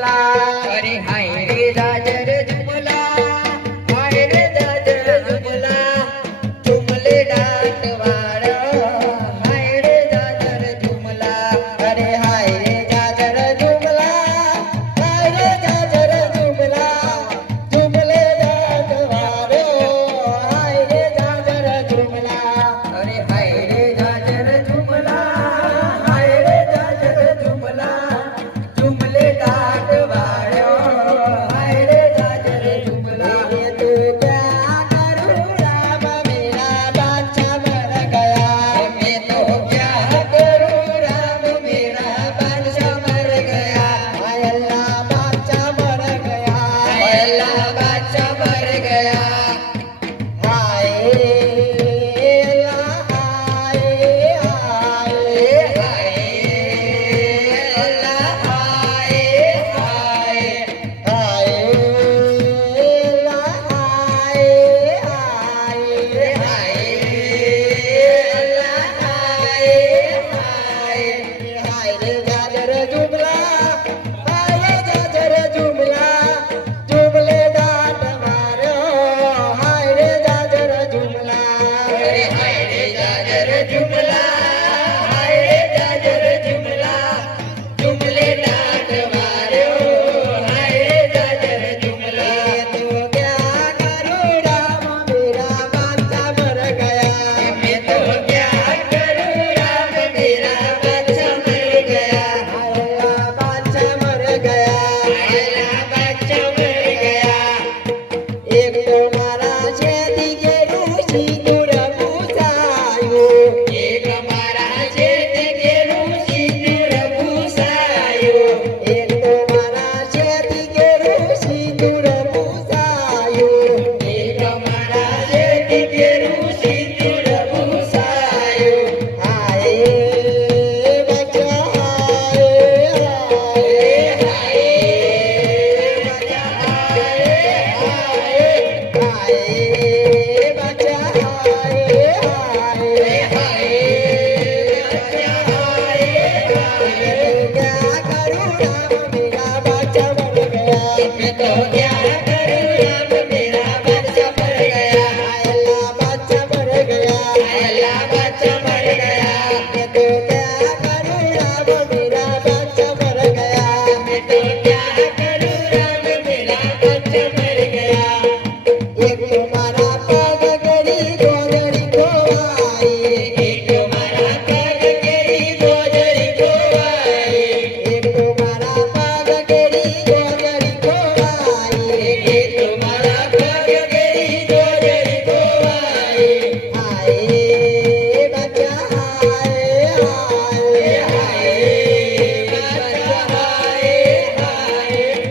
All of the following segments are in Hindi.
जुमला अरे हाय रे गाजर जुमला हाय रे गाजर जुमला जुमले डाट वाळ हाय रे गाजर जुमला अरे हाय रे गाजर जुमला हाय रे गाजर जुमला जुमले दाट वारो हाय रे गाजर जुमला अरे हाय रे गाजर जुमला हाय रे गाजर जुमला जुमले डाट वाळ हाय रे गाजर जुमला ये तो क्या करूं राम मेरा बादशाह मर गया मैं तो क्या करूं राम मेरा बादशाह मर गया हाय अल्लाह बादशाह मर गया अल्लाह बादशाह मर गया हाय अल्लाह हाय हाय हाय अल्लाह हाय हाय हाय अल्लाह हाय हाय अल्लाह हाय हाय हाय रे गाजर जुमला हाय रे गाजर जुमला जुमले दाट मारो हाय रे गाजर जुमला अरे हाय रे गाजर जुमला हाय रे गाजर जुमला जुमले डाट मारो हाय रे गाजर जुमला तो क्या करूं राम मेरा बादशाह मर गया मैं तो क्या करूं राम मेरा बादशाह मर गया अल्लाह बादशाह मर गया अल्लाह बादशाह मर गया एक तो मारा शेती गेलू सिंदूर पुसायो एक मारा शेत गेलू सिंदूर पुसायो एक तो मारा शेती गेलू सिंदूर पुसायो एक मारा शेत गेलू सिंदूर पुसायो हाय बच्चा हाय हाय हाय बच्चा हाय हाय क्या करूं राम मेरा बच्चा मर गया मैं तो क्या करूं राम मेरा बादशाह मर गया अल्लाह बच्चा मर गया अल्लाह बादशाह मर गया मैं तो क्या करूं राम मेरा बच्चा मर गया मैं तो क्या करूं राम मेरा बादशाह मर गया एक तुम्हारा पग गरी गोदरी गोवाई एक मारा पग केरी गोजरी गोवाई एक तुम्हारा पग गरी गोदरी गोवाई एक मारा पग केरी गोजरी गोवाई हाय बच्चा हाय हाय हाय बादशाह हाय हाय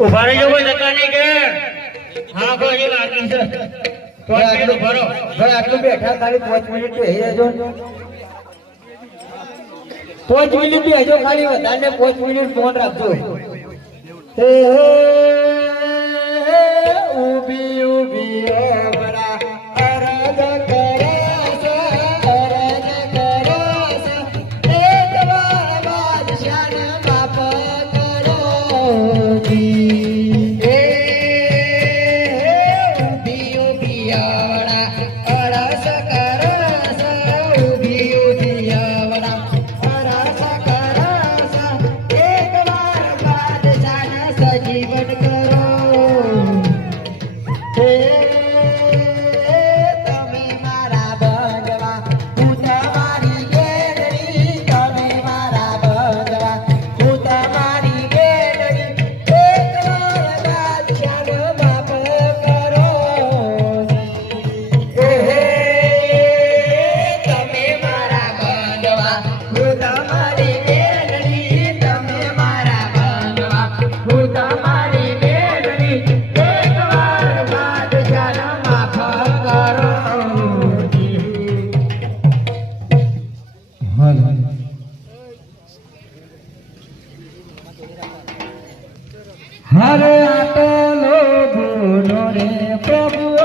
ઉભા રહેજો કોઈ જતા નહીં કે હા કોઈ બાકી છે તો આટલું ભરો ભાઈ આટલું બેઠા ખાલી 5 મિનિટ બેહી રહેજો 5 મિનિટ બેહજો ખાલી વધારે 5 મિનિટ ફોન રાખજો હે ઉભી ઉભી ઓબરા અરજ કરે છે એક વાર બાદશાહને માફ કરો જી હે ઉભી ઉભી ઓબરા અરજ કરે છે ઉભી ઉભી ઓબરા અરજ કરે છે એક વાર બાદશાહને સજીવન કરો હે તમે મારા બંધવા હું તમારી ગેરડી તમે મારા બંધવા હું તમારી ગેરડી એક વાર બાદશાહનો માફ કરો હે તમે મારા બંધવા હું તમારી ગેરડી તમે મારા બંધવા હું તમારી ગેરડી એક વાર બાદશાહનો માફ કરો હરે આટલો ગુનો રે પ્રભુ